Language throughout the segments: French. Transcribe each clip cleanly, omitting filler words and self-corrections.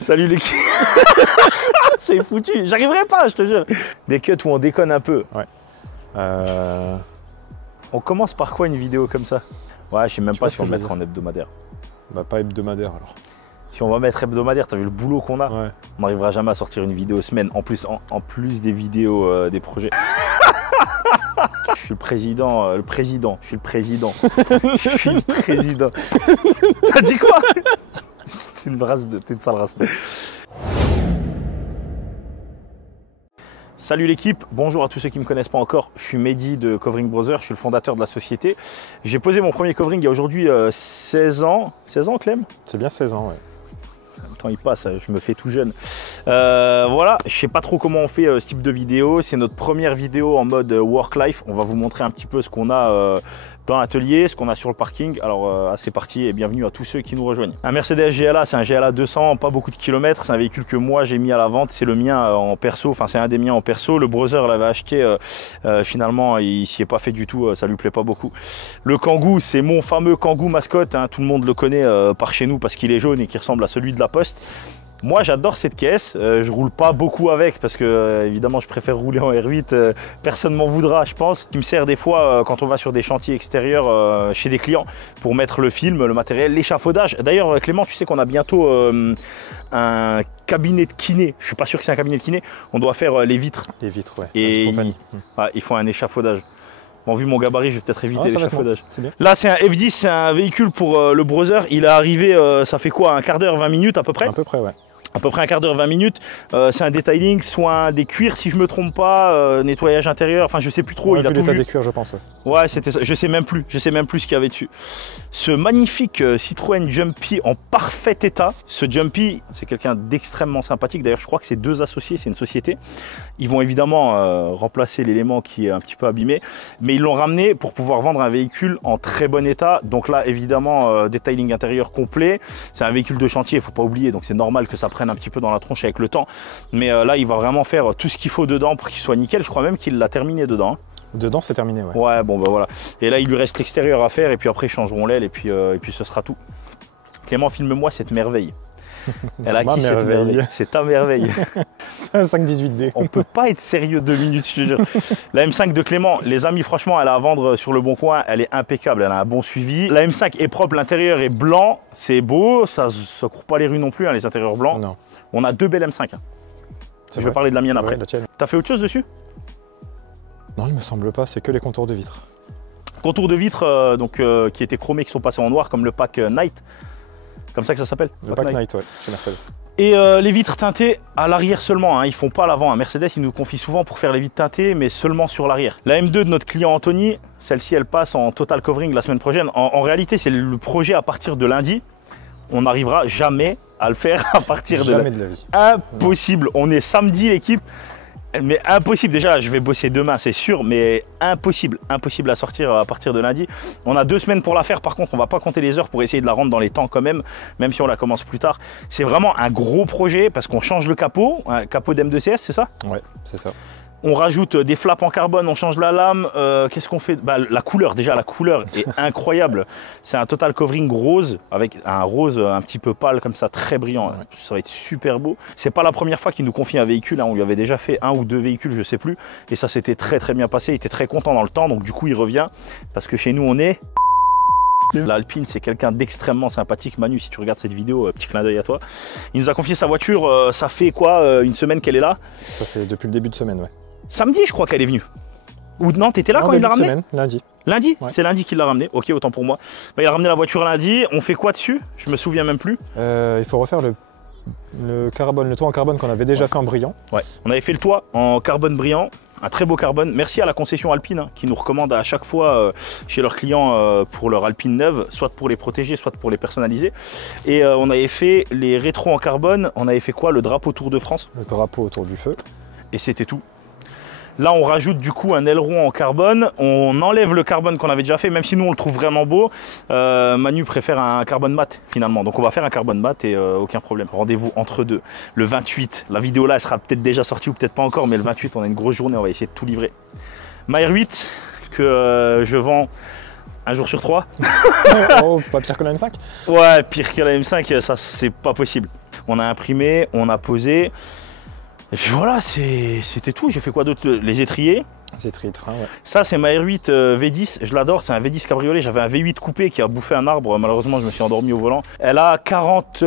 Salut l'équipe. C'est foutu. J'arriverai pas, je te jure. Des cuts où on déconne un peu. Ouais. On commence par quoi une vidéo comme ça? Ouais, je sais même pas si on va mettre en hebdomadaire. Bah pas hebdomadaire alors. Si on va mettre hebdomadaire, t'as vu le boulot qu'on a? Ouais. On n'arrivera jamais à sortir une vidéo semaine. En plus des vidéos des projets. Je suis le président. Je suis le président. Je suis le président. T'as dit quoi? T'es une sale race. Salut l'équipe, bonjour à tous ceux qui ne me connaissent pas encore, je suis Mehdi de Covering Brothers, je suis le fondateur de la société. J'ai posé mon premier covering il y a aujourd'hui 16 ans. 16 ans Clem? C'est bien 16 ans, ouais. Le temps il passe, je me fais tout jeune. Voilà, je sais pas trop comment on fait ce type de vidéo. C'est notre première vidéo en mode work-life. On va vous montrer un petit peu ce qu'on a dans l'atelier, ce qu'on a sur le parking. Alors c'est parti et bienvenue à tous ceux qui nous rejoignent. Un Mercedes GLA, c'est un GLA 200, pas beaucoup de kilomètres. C'est un véhicule que moi j'ai mis à la vente. C'est le mien en perso, enfin c'est un des miens en perso. Le brother l'avait acheté, finalement il s'y est pas fait du tout, ça lui plaît pas beaucoup. Le Kangoo, c'est mon fameux Kangoo mascotte, hein. Tout le monde le connaît par chez nous parce qu'il est jaune et qu'il ressemble à celui de la Poste. Moi j'adore cette caisse, je roule pas beaucoup avec parce que évidemment je préfère rouler en R8, personne m'en voudra je pense. Qui me sert des fois quand on va sur des chantiers extérieurs chez des clients pour mettre le film, le matériel, l'échafaudage. D'ailleurs Clément, tu sais qu'on a bientôt un cabinet de kiné, je suis pas sûr que c'est un cabinet de kiné, on doit faire les vitres. Les vitres, ouais. Et il faut un échafaudage. Bon, vu mon gabarit, je vais peut-être éviter l'échafaudage. Là, c'est un F10, c'est un véhicule pour le brother. Il est arrivé, ça fait quoi, un quart d'heure, 20 minutes à peu près? À peu près, ouais. À peu près un quart d'heure, 20 minutes. C'est un detailing, soit des cuirs si je me trompe pas, nettoyage intérieur, enfin je sais plus trop. Ouais, il a tout l'état vu. des cuirs, je pense. Ouais, c'était ça. Je sais même plus ce qu'il y avait dessus. Ce magnifique Citroën Jumpy en parfait état. Ce Jumpy, c'est quelqu'un d'extrêmement sympathique. D'ailleurs, je crois que c'est deux associés, c'est une société. Ils vont évidemment remplacer l'élément qui est un petit peu abîmé, mais ils l'ont ramené pour pouvoir vendre un véhicule en très bon état. Donc là, évidemment, detailing intérieur complet. C'est un véhicule de chantier, il faut pas oublier. Donc c'est normal que ça prenne un petit peu dans la tronche avec le temps. Mais là, il va vraiment faire tout ce qu'il faut dedans pour qu'il soit nickel. Je crois même qu'il l'a terminé dedans. Hein. Dedans, c'est terminé, ouais. Ouais, bon, bah voilà. Et là, il lui reste l'extérieur à faire et puis après, ils changeront l'aile et puis ce sera tout. Clément, filme-moi cette merveille. Elle a qui cette merveille? C'est ta merveille. C'est un 518D. On peut pas être sérieux 2 minutes, je te jure. La M5 de Clément, les amis, franchement, elle est à vendre sur le bon coin. Elle est impeccable, elle a un bon suivi. La M5 est propre, l'intérieur est blanc, c'est beau, ça court pas les rues non plus, hein, les intérieurs blancs. Non. On a 2 belles M5. Hein. Je vais parler de la mienne après. T'as fait autre chose dessus? Non, il me semble pas, c'est que les contours de vitres. Contours de vitres qui étaient chromés, qui sont passés en noir, comme le pack Night. Comme ça que ça s'appelle? Le pack Night, ouais, chez Mercedes. Et les vitres teintées à l'arrière seulement, hein, ils font pas à l'avant. Mercedes, ils nous confient souvent pour faire les vitres teintées, mais seulement sur l'arrière. La M2 de notre client Anthony, celle-ci, elle passe en total covering la semaine prochaine. En réalité, c'est le projet à partir de lundi. On n'arrivera jamais à le faire à partir de la vie. Impossible. Non. On est samedi, l'équipe. Mais impossible, déjà je vais bosser demain c'est sûr, mais impossible à sortir à partir de lundi. On a 2 semaines pour la faire, par contre on va pas compter les heures pour essayer de la rendre dans les temps quand même si on la commence plus tard. C'est vraiment un gros projet parce qu'on change le capot, un capot d'M2CS, c'est ça? Ouais, c'est ça. On rajoute des flaps en carbone, on change la lame, qu'est-ce qu'on fait? Bah, la couleur, déjà la couleur est incroyable. C'est un total covering rose, avec un rose un petit peu pâle comme ça, très brillant. Ouais. Ça va être super beau. C'est pas la première fois qu'il nous confie un véhicule, hein. On lui avait déjà fait 1 ou 2 véhicules, je sais plus. Et ça s'était très bien passé, il était très content dans le temps, donc du coup il revient. Parce que chez nous on est... L'Alpine, c'est quelqu'un d'extrêmement sympathique. Manu, si tu regardes cette vidéo, petit clin d'œil à toi. Il nous a confié sa voiture, ça fait quoi, une semaine qu'elle est là? Ça fait depuis le début de semaine, ouais. Samedi, je crois qu'elle est venue. Ou non, t'étais là quand il l'a ramené? Lundi. Lundi, ouais. C'est lundi qu'il l'a ramené. Ok, autant pour moi. Bah, il a ramené la voiture lundi. On fait quoi dessus? Je me souviens même plus. Il faut refaire le carbone, le toit en carbone qu'on avait déjà fait en brillant. Ouais. On avait fait le toit en carbone brillant. Un très beau carbone. Merci à la concession Alpine hein, qui nous recommande à chaque fois chez leurs clients pour leur Alpine neuve, soit pour les protéger, soit pour les personnaliser. Et on avait fait les rétros en carbone. On avait fait quoi? Le drapeau Tour de France. Le drapeau autour du feu. Et c'était tout. Là, on rajoute du coup un aileron en carbone. On enlève le carbone qu'on avait déjà fait, même si nous, on le trouve vraiment beau. Manu préfère un carbone mat, finalement. Donc, on va faire un carbone mat et aucun problème. Rendez-vous entre deux. Le 28, la vidéo là, elle sera peut-être déjà sortie ou peut-être pas encore, mais le 28, on a une grosse journée. On va essayer de tout livrer. Ma R8, que je vends 1 jour sur 3. Oh, pas pire que la M5? Ouais, pire que la M5, ça, c'est pas possible. On a imprimé, on a posé. Et puis voilà, c'était tout. J'ai fait quoi d'autre? Les étriers. Les étriers de frein, ouais. Ça, c'est ma R8 V10. Je l'adore. C'est un V10 cabriolet. J'avais un V8 coupé qui a bouffé un arbre. Malheureusement, je me suis endormi au volant. Elle a 40.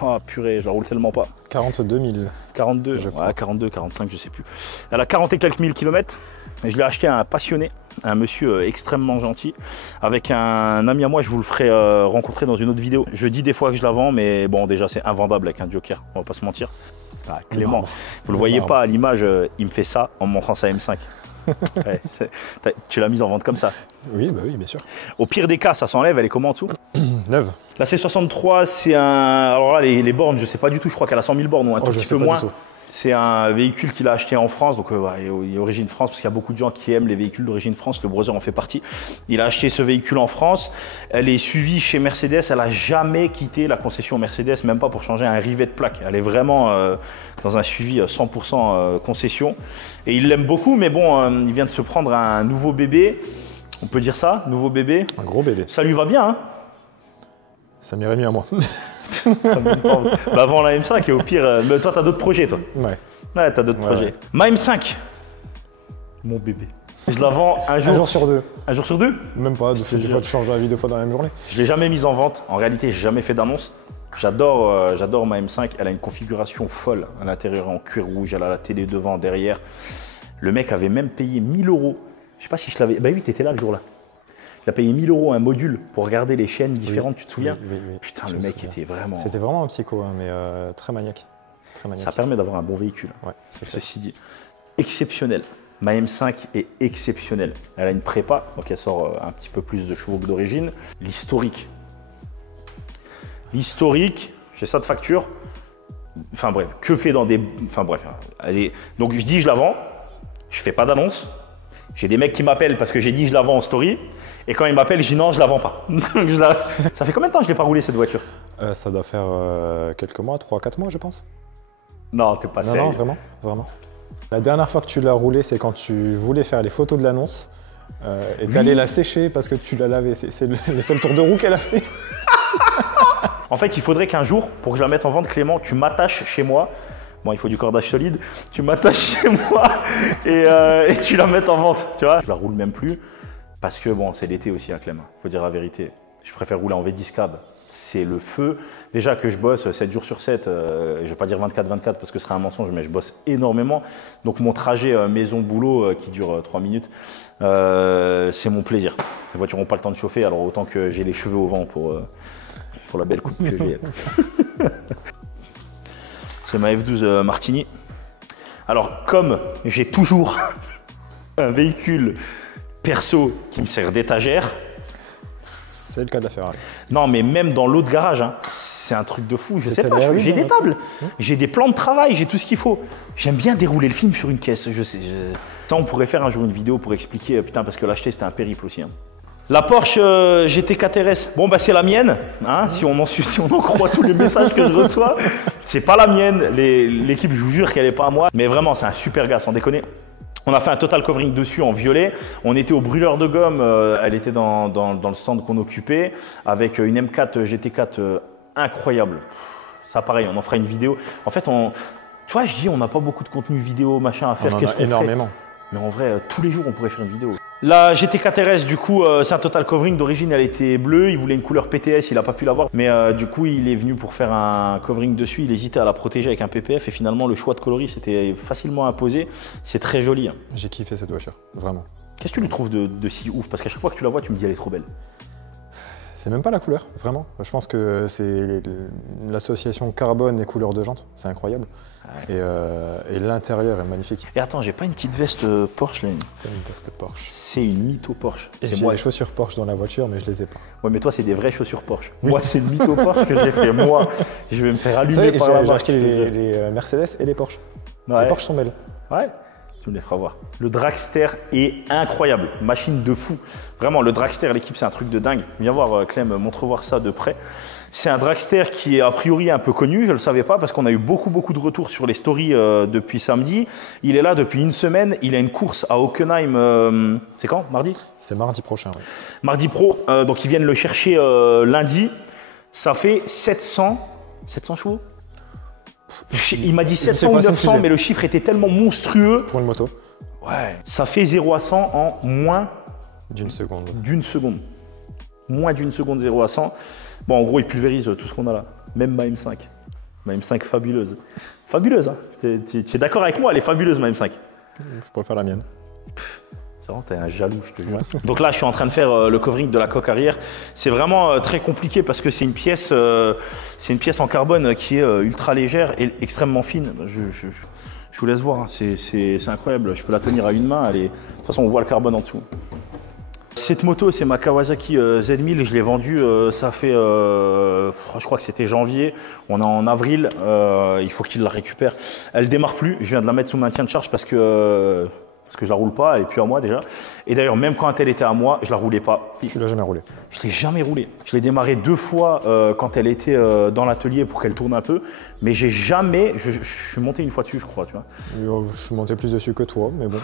Oh purée, je la roule tellement pas. 42 000. 42, je crois. Ouais, 42, 45, je sais plus. Elle a 40 et quelques mille kilomètres. Et je l'ai acheté à un passionné, un monsieur extrêmement gentil, avec un ami à moi. Je vous le ferai rencontrer dans une autre vidéo. Je dis des fois que je la vends, mais bon, déjà, c'est invendable avec un Joker. On va pas se mentir. Ah, Clément, vous le voyez pas à l'image, il me fait ça en me montrant sa M5. Ouais, tu l'as mise en vente comme ça? Oui, bah oui, bien sûr. Au pire des cas, ça s'enlève, elle est comment en dessous? Neuve. La C63, c'est un... Alors là, les bornes, je sais pas du tout, je crois qu'elle a 100 000 bornes ou un tout petit peu moins. C'est un véhicule qu'il a acheté en France, donc il est origine France, parce qu'il y a beaucoup de gens qui aiment les véhicules d'origine France, le Brother en fait partie. Il a acheté ce véhicule en France, elle est suivie chez Mercedes, elle n'a jamais quitté la concession Mercedes, même pas pour changer un rivet de plaque. Elle est vraiment dans un suivi 100% concession. Et il l'aime beaucoup, mais bon, il vient de se prendre un nouveau bébé, on peut dire ça, nouveau bébé. Un gros bébé. Ça lui va bien, hein? Ça m'irait mieux à moi. Bah avant la M5 et au pire, mais toi t'as d'autres projets toi. Ouais. Ouais, t'as d'autres projets. Ouais. Ma M5, mon bébé. Je la vends un jour sur deux. Un jour sur deux? Même pas, des fois tu changes la vie 2 fois dans la même journée. Je l'ai jamais mise en vente. En réalité, j'ai jamais fait d'annonce. J'adore ma M5. Elle a une configuration folle. À l'intérieur en cuir rouge, elle a la télé devant, derrière. Le mec avait même payé 1 000 €. Je sais pas si je l'avais. Bah oui, t'étais là le jour-là. Il a payé 1 000 € un module pour regarder les chaînes différentes, tu te souviens? Oui. Putain, le mec était vraiment... C'était vraiment un psycho, hein, mais très maniaque. Ça permet d'avoir un bon véhicule. Ouais, ceci dit, exceptionnel. Ma M5 est exceptionnelle. Elle a une prépa, donc elle sort un petit peu plus de chevaux que d'origine. L'historique, j'ai ça de facture. Enfin bref, que fait dans des... Enfin bref, donc je dis je la vends, je fais pas d'annonce. J'ai des mecs qui m'appellent parce que j'ai dit je la vends en story. Et quand ils m'appellent, je dis non, je la vends pas. Ça fait combien de temps que je l'ai pas roulé cette voiture? Ça doit faire quelques mois, 3-4 mois je pense. Non, t'es pas sérieux. Non, vraiment. La dernière fois que tu l'as roulée, c'est quand tu voulais faire les photos de l'annonce. Et tu allais la sécher parce que tu l'as lavée. C'est le seul tour de roue qu'elle a fait. En fait, il faudrait qu'un jour, pour que je la mette en vente, Clément, tu m'attaches chez moi. Bon, il faut du cordage solide. Tu m'attaches chez moi et tu la mets en vente. Tu vois, je la roule même plus parce que bon, c'est l'été aussi, hein, Clément. Faut dire la vérité. Je préfère rouler en V10 cab. C'est le feu. Déjà que je bosse 7 jours sur 7, je ne vais pas dire 24-24 parce que ce serait un mensonge, mais je bosse énormément. Donc mon trajet maison-boulot qui dure 3 minutes, c'est mon plaisir. Les voitures n'ont pas le temps de chauffer, alors autant que j'ai les cheveux au vent pour la belle coupe que j'ai. C'est ma F12 Martini. Alors comme j'ai toujours un véhicule perso qui me sert d'étagère, c'est le cas de la Ferrari. Non, mais même dans l'autre garage, hein, c'est un truc de fou. Je sais pas, j'ai des tables, j'ai des plans de travail, j'ai tout ce qu'il faut. J'aime bien dérouler le film sur une caisse. Ça, on pourrait faire un jour une vidéo pour expliquer, putain, parce que l'acheter, c'était un périple aussi. Hein. La Porsche GT4 RS, bon, bah, c'est la mienne. Hein, si on en croit tous les messages que je reçois, c'est pas la mienne. L'équipe, je vous jure qu'elle est pas à moi. Mais vraiment, c'est un super gars, sans déconner. On a fait un total covering dessus en violet. On était au brûleur de gomme. Elle était dans le stand qu'on occupait avec une M4 GT4 incroyable. Ça, pareil, on en fera une vidéo. En fait, tu vois, je dis, on n'a pas beaucoup de contenu vidéo, machin à faire. Qu'est-ce qu'on énormément. Ferait? Mais en vrai, tous les jours, on pourrait faire une vidéo. La GT4 RS, du coup, c'est un total covering. D'origine, elle était bleue. Il voulait une couleur PTS, il n'a pas pu l'avoir. Mais du coup, il est venu pour faire un covering dessus. Il hésitait à la protéger avec un PPF. Et finalement, le choix de coloris s'était facilement imposé. C'est très joli. Hein. J'ai kiffé cette voiture, vraiment. Qu'est-ce que tu lui trouves de si ouf? Parce qu'à chaque fois que tu la vois, tu me dis elle est trop belle. C'est même pas la couleur, vraiment. Je pense que c'est l'association carbone et couleur de jantes. C'est incroyable. Ouais. Et l'intérieur est magnifique. Et attends, j'ai pas une petite veste Porsche là. T'as une veste Porsche. C'est une mytho Porsche. J'ai des chaussures Porsche dans la voiture, mais je les ai pas. Ouais, mais toi, c'est des vraies chaussures Porsche. Oui. Moi, c'est une mytho Porsche que j'ai fait. Moi, je vais me faire allumer par la marque. J'ai acheté les Mercedes et les Porsche. Ouais. Les Porsche sont belles. Ouais. Tu me les feras voir. Le Dragster est incroyable, machine de fou. Vraiment, le Dragster, l'équipe, c'est un truc de dingue. Viens voir, Clem, montre-voir ça de près. C'est un Dragster qui est a priori un peu connu, je ne le savais pas parce qu'on a eu beaucoup de retours sur les stories depuis samedi. Il est là depuis une semaine, il a une course à Hockenheim, c'est quand? Mardi? C'est mardi prochain, oui. Mardi pro, donc ils viennent le chercher lundi. Ça fait 700 chevaux. Il m'a dit 700 ou pas, 900, mais le chiffre était tellement monstrueux. Pour une moto. Ouais. Ça fait 0 à 100 en moins d'une seconde. Moins d'une seconde 0 à 100. Bon, en gros, il pulvérise tout ce qu'on a là. Même ma M5. Ma M5 fabuleuse. Fabuleuse, hein. Tu es d'accord avec moi, elle est fabuleuse, ma M5. Je préfère la mienne. C'est vraiment, t'es un jaloux, je te jure. Donc là, je suis en train de faire le covering de la coque arrière. C'est vraiment très compliqué parce que c'est une pièce en carbone qui est ultra légère et extrêmement fine. Je vous laisse voir, hein. C'est incroyable. Je peux la tenir à une main. De toute façon, on voit le carbone en dessous. Cette moto, c'est ma Kawasaki Z1000. Je l'ai vendue, ça fait, je crois que c'était janvier. On est en avril. Il faut qu'il la récupère. Elle démarre plus. Je viens de la mettre sous maintien de charge parce que je la roule pas, elle est plus à moi déjà. Et d'ailleurs, même quand elle était à moi, je la roulais pas. Tu l'as jamais roulée? Je l'ai jamais roulée. Je l'ai démarré 2 fois quand elle était dans l'atelier pour qu'elle tourne un peu. Mais j'ai jamais. Je suis monté une fois dessus, je crois, tu vois. Je suis monté plus dessus que toi, mais bon.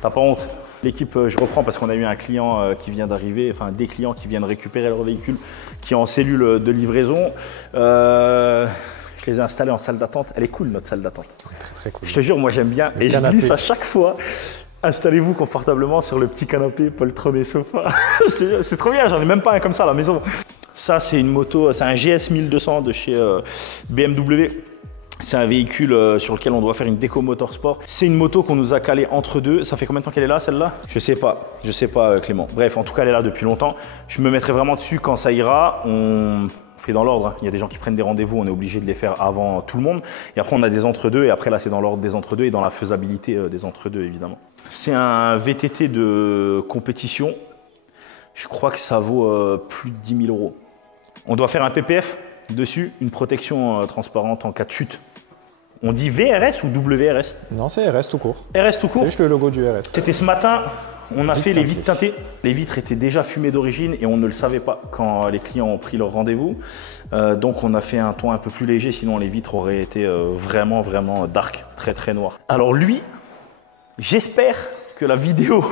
T'as pas honte? L'équipe, je reprends parce qu'on a eu un client qui vient d'arriver, enfin des clients qui viennent récupérer leur véhicule, qui est en cellule de livraison. Je les ai installés en salle d'attente. Elle est cool, notre salle d'attente. Très très cool. Je te jure, moi j'aime bien. Et je glisse à chaque fois. Installez-vous confortablement sur le petit canapé, poltron et sofa. C'est trop bien, j'en ai même pas un comme ça à la maison. Ça, c'est une moto, c'est un GS 1200 de chez BMW. C'est un véhicule sur lequel on doit faire une déco motorsport. C'est une moto qu'on nous a calée entre deux. Ça fait combien de temps qu'elle est là, celle-là? Je sais pas Clément. Bref, en tout cas, elle est là depuis longtemps. Je me mettrai vraiment dessus quand ça ira. On fait dans l'ordre. Il y a des gens qui prennent des rendez-vous, on est obligé de les faire avant tout le monde. Et après, on a des entre-deux. Et après, là, c'est dans l'ordre des entre-deux et dans la faisabilité des entre-deux, évidemment. C'est un VTT de compétition. Je crois que ça vaut plus de 10 000 €. On doit faire un PPF dessus, une protection transparente en cas de chute. On dit VRS ou WRS? Non, c'est RS tout court. RS tout court? C'est juste le logo du RS. C'était ce matin, on a fait les vitres teintées. Les vitres étaient déjà fumées d'origine et on ne le savait pas quand les clients ont pris leur rendez-vous. Donc on a fait un ton un peu plus léger, sinon les vitres auraient été vraiment dark, très très noires. Alors lui, j'espère que la vidéo,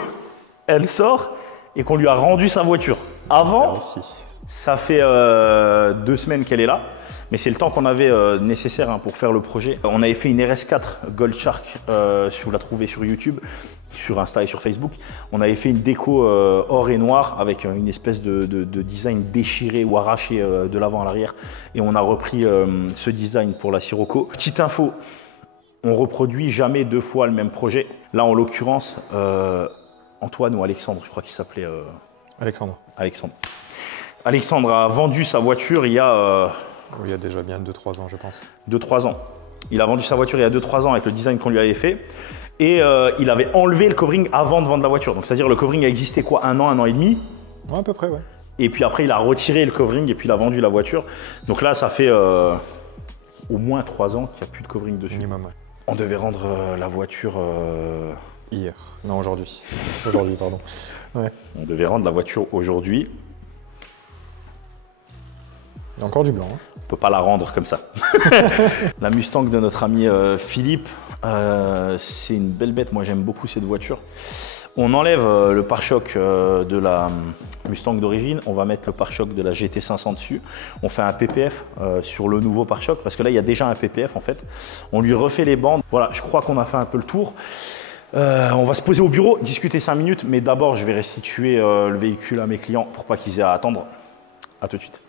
elle sort et qu'on lui a rendu sa voiture. Avant, ça fait 2 semaines qu'elle est là, mais c'est le temps qu'on avait nécessaire pour faire le projet. On avait fait une RS4 Gold Shark, vous la trouvez sur YouTube, sur Insta et sur Facebook. On avait fait une déco or et noir avec une espèce de design déchiré ou arraché de l'avant à l'arrière. Et on a repris ce design pour la Sirocco. Petite info, on reproduit jamais 2 fois le même projet. Là, en l'occurrence, Antoine ou Alexandre, je crois qu'il s'appelait… Alexandre a vendu sa voiture il y a déjà bien 2-3 ans, je pense. 2-3 ans. Il a vendu sa voiture il y a 2-3 ans avec le design qu'on lui avait fait. Et il avait enlevé le covering avant de vendre la voiture. Donc c'est-à-dire le covering a existé quoi, 1 an et demi? Ouais, à peu près, ouais. Et puis après, il a retiré le covering et puis il a vendu la voiture. Donc là, ça fait au moins 3 ans qu'il n'y a plus de covering dessus. Minimum, ouais. On devait rendre la voiture… Hier. Non, aujourd'hui. Aujourd'hui, pardon. Ouais. On devait rendre la voiture aujourd'hui. Il y a encore du blanc. Hein. On ne peut pas la rendre comme ça. La Mustang de notre ami Philippe, c'est une belle bête. Moi, j'aime beaucoup cette voiture. On enlève le pare-choc de la Mustang d'origine. On va mettre le pare-choc de la GT500 dessus. On fait un PPF sur le nouveau pare-choc parce que là, il y a déjà un PPF en fait. On lui refait les bandes. Voilà, je crois qu'on a fait un peu le tour. On va se poser au bureau, discuter 5 minutes. Mais d'abord, je vais restituer le véhicule à mes clients pour pas qu'ils aient à attendre. À tout de suite.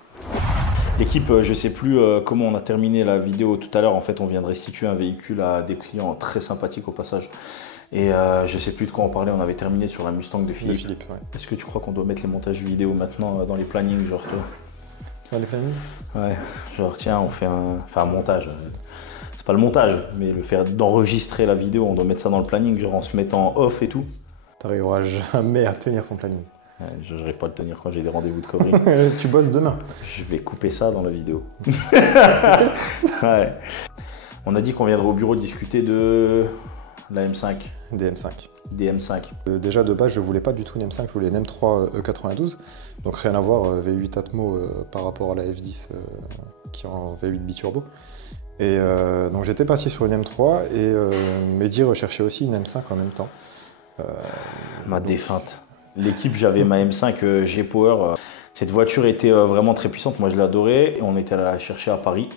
L'équipe, je ne sais plus comment on a terminé la vidéo tout à l'heure. En fait, on vient de restituer un véhicule à des clients très sympathiques au passage. Et je ne sais plus de quoi on parlait. On avait terminé sur la Mustang de Philippe. Ouais. Est-ce que tu crois qu'on doit mettre les montages vidéo maintenant dans les plannings, genre toi? Dans les plannings? Ouais, genre tiens, on fait un montage. C'est pas le montage, mais le fait d'enregistrer la vidéo, on doit mettre ça dans le planning, genre en se mettant off et tout. T'arriveras jamais à tenir ton planning. Ouais, je n'arrive pas à le tenir quand j'ai des rendez-vous de covering. Tu bosses demain. Je vais couper ça dans la vidéo. Peut-être. Ouais. On a dit qu'on viendrait au bureau discuter de la M5. Des M5. Des M5. Déjà de base, je voulais pas du tout une M5, je voulais une M3 E92. Donc rien à voir, V8 Atmo par rapport à la F10 qui est en V8 biturbo. Et donc j'étais parti sur une M3 et Mehdi recherchait aussi une M5 en même temps. Ma défunte. L'équipe, j'avais ma M5 G-Power. Cette voiture était vraiment très puissante. Moi, je l'adorais. Et on était allé la chercher à Paris.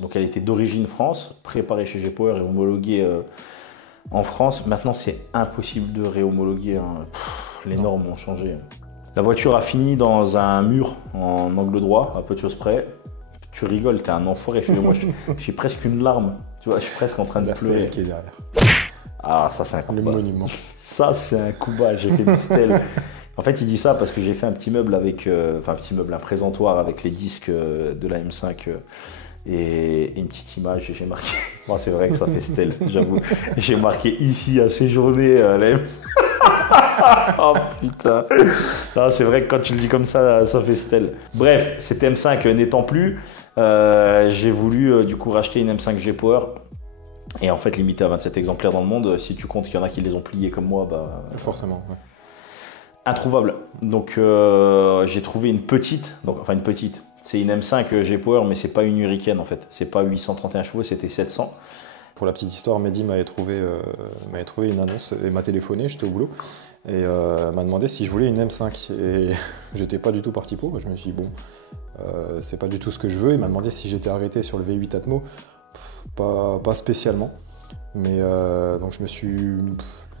Donc, elle était d'origine France, préparée chez G-Power et homologuée en France. Maintenant, c'est impossible de réhomologuer. Hein. Les normes ont changé. La voiture a fini dans un mur en angle droit, à peu de choses près. Tu rigoles, t'es un enfoiré. Moi, j'ai presque une larme. Tu vois, je suis presque en train de pleurer. La stèle qui est derrière. Ah, ça, c'est un coup Le bas. monument. Ça, c'est un coup bas. J'ai fait une stèle. En fait, il dit ça parce que j'ai fait un petit meuble avec, un présentoir avec les disques de la M5 et une petite image. Et j'ai marqué. Bon, c'est vrai que ça fait stèle, j'avoue. J'ai marqué ici à séjourner la M5. Oh putain. Non, c'est vrai que quand tu le dis comme ça fait stèle. Bref, cette M5 n'étant plus, j'ai voulu du coup racheter une M5 G-Power. Et en fait, limité à 27 exemplaires dans le monde. Si tu comptes qu'il y en a qui les ont pliés comme moi, bah. Forcément, ouais. Introuvable. Donc, j'ai trouvé une petite. Enfin, une petite. C'est une M5 G-Power, mais c'est pas une Hurricane en fait. C'est pas 831 chevaux, c'était 700. Pour la petite histoire, Mehdi m'avait trouvé une annonce et m'a téléphoné, j'étais au boulot, et m'a demandé si je voulais une M5. Et j'étais pas du tout parti pour, je me suis dit bon, c'est pas du tout ce que je veux. Il m'a demandé si j'étais arrêté sur le V8 Atmo, pas spécialement. Mais donc je me suis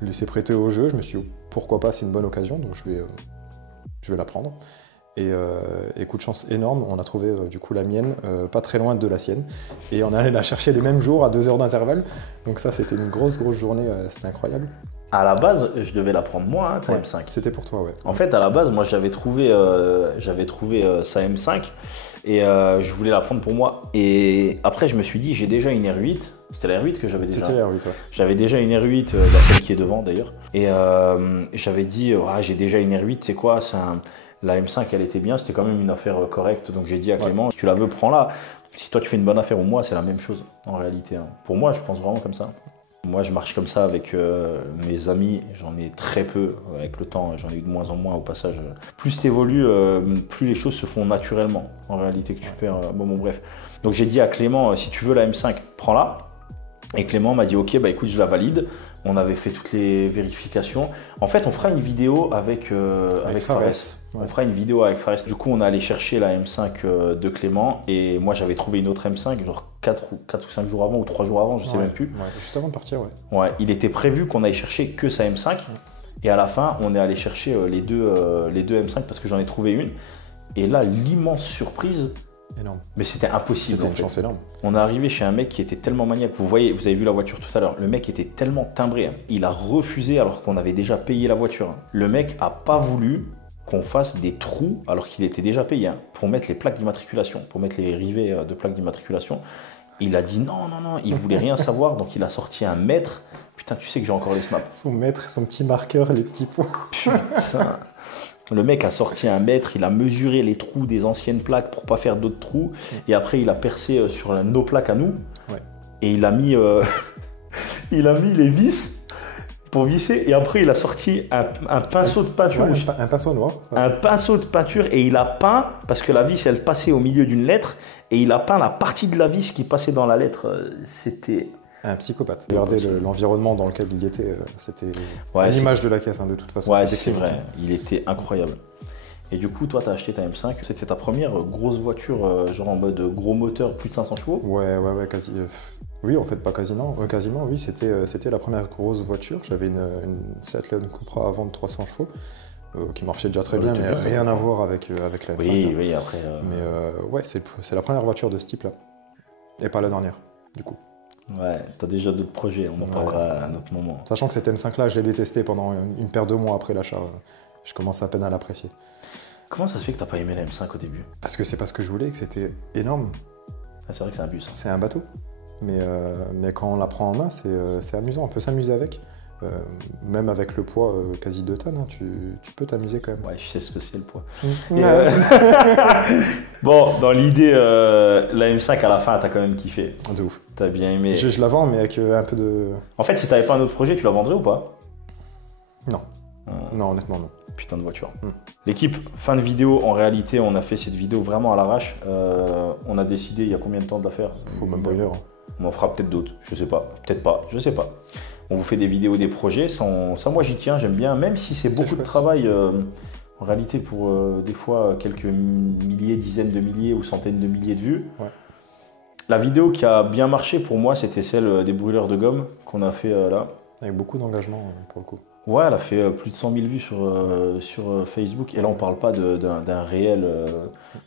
laissé prêter au jeu, je me suis dit pourquoi pas, c'est une bonne occasion, donc je vais la prendre. Et coup de chance énorme, on a trouvé du coup la mienne, pas très loin de la sienne, et on allait la chercher le même jour à 2 heures d'intervalle. Donc ça, c'était une grosse journée, c'était incroyable. À la base, je devais la prendre moi, ta Ouais, M5. C'était pour toi, ouais. En fait, à la base, moi, j'avais trouvé sa M5 et je voulais la prendre pour moi. Et après, je me suis dit, j'ai déjà une R8. C'était la R8 que j'avais déjà. C'était la R8, ouais. J'avais déjà une R8, celle qui est devant d'ailleurs. Et j'avais dit, j'ai déjà une R8, c'est quoi? La M5, elle était bien, c'était quand même une affaire correcte. Donc j'ai dit à Clément, si tu la veux, prends-la. Si toi, tu fais une bonne affaire ou moi, c'est la même chose en réalité. Hein. Pour moi, je pense vraiment comme ça. Moi, je marche comme ça avec mes amis. J'en ai très peu avec le temps. J'en ai eu de moins en moins au passage. Plus tu évolues, plus les choses se font naturellement. En réalité, que tu perds. Bon, bref. Donc, j'ai dit à Clément, si tu veux la M5, prends-la. Et Clément m'a dit, ok, bah écoute, je la valide. On avait fait toutes les vérifications. En fait, on fera une vidéo avec Fares. Ouais. On fera une vidéo avec Fares. Du coup, on est allé chercher la M5 de Clément. Et moi, j'avais trouvé une autre M5, genre 4 ou 5 jours avant ou 3 jours avant, je sais même plus. Ouais, juste avant de partir, ouais. Ouais, il était prévu qu'on aille chercher que sa M5. Et à la fin, on est allé chercher les deux M5 parce que j'en ai trouvé une. Et là, l'immense surprise. Énorme. Mais c'était impossible. C'était une chance énorme. On est arrivé chez un mec qui était tellement maniaque. Vous avez vu la voiture tout à l'heure. Le mec était tellement timbré. Hein. Il a refusé alors qu'on avait déjà payé la voiture. Hein. Le mec a pas voulu qu'on fasse des trous alors qu'il était déjà payé pour mettre les plaques d'immatriculation, pour mettre les rivets de plaques d'immatriculation. Il a dit non, il voulait rien savoir. Donc il a sorti un mètre. Putain, tu sais que j'ai encore les snaps. Son mètre, son petit marqueur, les petits points. Putain. Le mec a sorti un mètre, il a mesuré les trous des anciennes plaques pour pas faire d'autres trous. Et après, il a percé sur nos plaques à nous. Ouais. Et il a mis, les vis pour visser. Et après, il a sorti un pinceau de peinture. Ouais, un pinceau noir. Ouais. Un pinceau de peinture. Et il a peint, parce que la vis, elle passait au milieu d'une lettre. Et il a peint la partie de la vis qui passait dans la lettre. C'était... Un psychopathe. Regardez l'environnement dans lequel il était, c'était à l'image de la caisse, de toute façon. Ouais, c'est vrai, il était incroyable. Et du coup, toi, tu as acheté ta M5. C'était ta première grosse voiture, genre en mode gros moteur, plus de 500 chevaux? Ouais, quasi. Oui, en fait, pas quasiment. Quasiment, oui, c'était la première grosse voiture. J'avais une Seat Leon Cupra avant de 300 chevaux, qui marchait déjà très bien, mais rien à voir avec la M5. Oui, après... Mais ouais, c'est la première voiture de ce type-là. Et pas la dernière, du coup. Ouais, t'as déjà d'autres projets, on en parlera à un autre moment. Sachant que cette M5-là, je l'ai détestée pendant une paire de mois après l'achat. Je commence à peine à l'apprécier. Comment ça se fait que t'as pas aimé la M5 au début? Parce que c'est pas ce que je voulais, que c'était énorme. Ah, c'est vrai que c'est un bus. Hein. C'est un bateau. Mais quand on la prend en main, c'est amusant. On peut s'amuser avec. Même avec le poids quasi 2 tonnes, hein, tu peux t'amuser quand même. Ouais, je sais ce que c'est le poids. Bon, dans l'idée, la M5 à la fin, t'as quand même kiffé. De ouf. T'as bien aimé. Je la vends, mais avec un peu de... En fait, si t'avais pas un autre projet, tu la vendrais ou pas? Non. Non, honnêtement, non. Putain de voiture. L'équipe, fin de vidéo, en réalité, on a fait cette vidéo vraiment à l'arrache. On a décidé il y a combien de temps de la faire? Faut même pas une heure. On en fera peut-être d'autres, je sais pas. Peut-être pas, je sais pas. On vous fait des vidéos, des projets. Ça, moi, j'y tiens, j'aime bien. Même si c'est beaucoup de travail, en réalité, pour des fois quelques milliers, dizaines de milliers ou centaines de milliers de vues. Ouais. La vidéo qui a bien marché pour moi, c'était celle des brûleurs de gomme qu'on a fait là. Avec beaucoup d'engagement pour le coup. Ouais, elle a fait plus de 100 000 vues sur Facebook. Et là, on parle pas d'un réel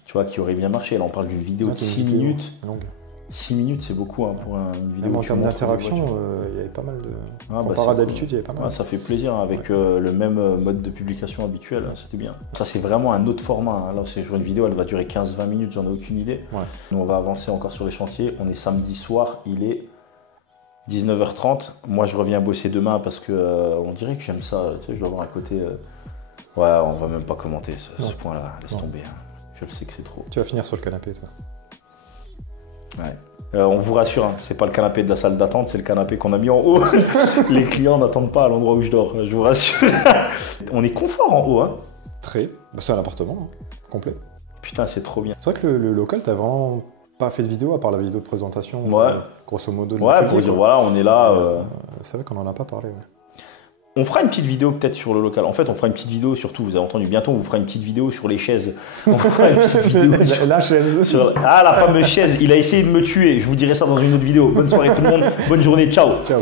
tu vois, qui aurait bien marché. Là, on parle d'une vidéo de 6 minutes. Longue. 6 minutes, c'est beaucoup hein, pour une vidéo. Même en termes d'interaction, il y avait pas mal de. Comparé à d'habitude, il y avait pas mal. Ouais, ça fait plaisir hein, avec le même mode de publication habituel, c'était bien. Ça, c'est vraiment un autre format. Hein. Là, c'est sur une vidéo, elle va durer 15-20 minutes, j'en ai aucune idée. Ouais. Nous, on va avancer encore sur les chantiers. On est samedi soir, il est 19h30. Moi, je reviens bosser demain parce que on dirait que j'aime ça. Tu sais, je dois avoir un côté. Ouais, on va même pas commenter ce point-là. Laisse tomber. Hein. Je le sais que c'est trop. Tu vas finir sur le canapé, toi. Ouais. On vous rassure, hein, c'est pas le canapé de la salle d'attente, c'est le canapé qu'on a mis en haut. Les clients n'attendent pas à l'endroit où je dors, je vous rassure. On est confort en haut. Hein. Très. C'est un appartement hein, complet. Putain, c'est trop bien. C'est vrai que le local, t'as vraiment pas fait de vidéo à part la vidéo de présentation. Ouais. Grosso modo. Ouais, pour dire voilà, on est là. C'est vrai qu'on en a pas parlé. Ouais. On fera une petite vidéo peut-être sur le local. En fait, on fera une petite vidéo surtout, vous avez entendu, bientôt on vous fera une petite vidéo sur les chaises. On fera une petite vidéo sur la chaise. La fameuse chaise. Il a essayé de me tuer. Je vous dirai ça dans une autre vidéo. Bonne soirée tout le monde. Bonne journée. Ciao. Ciao.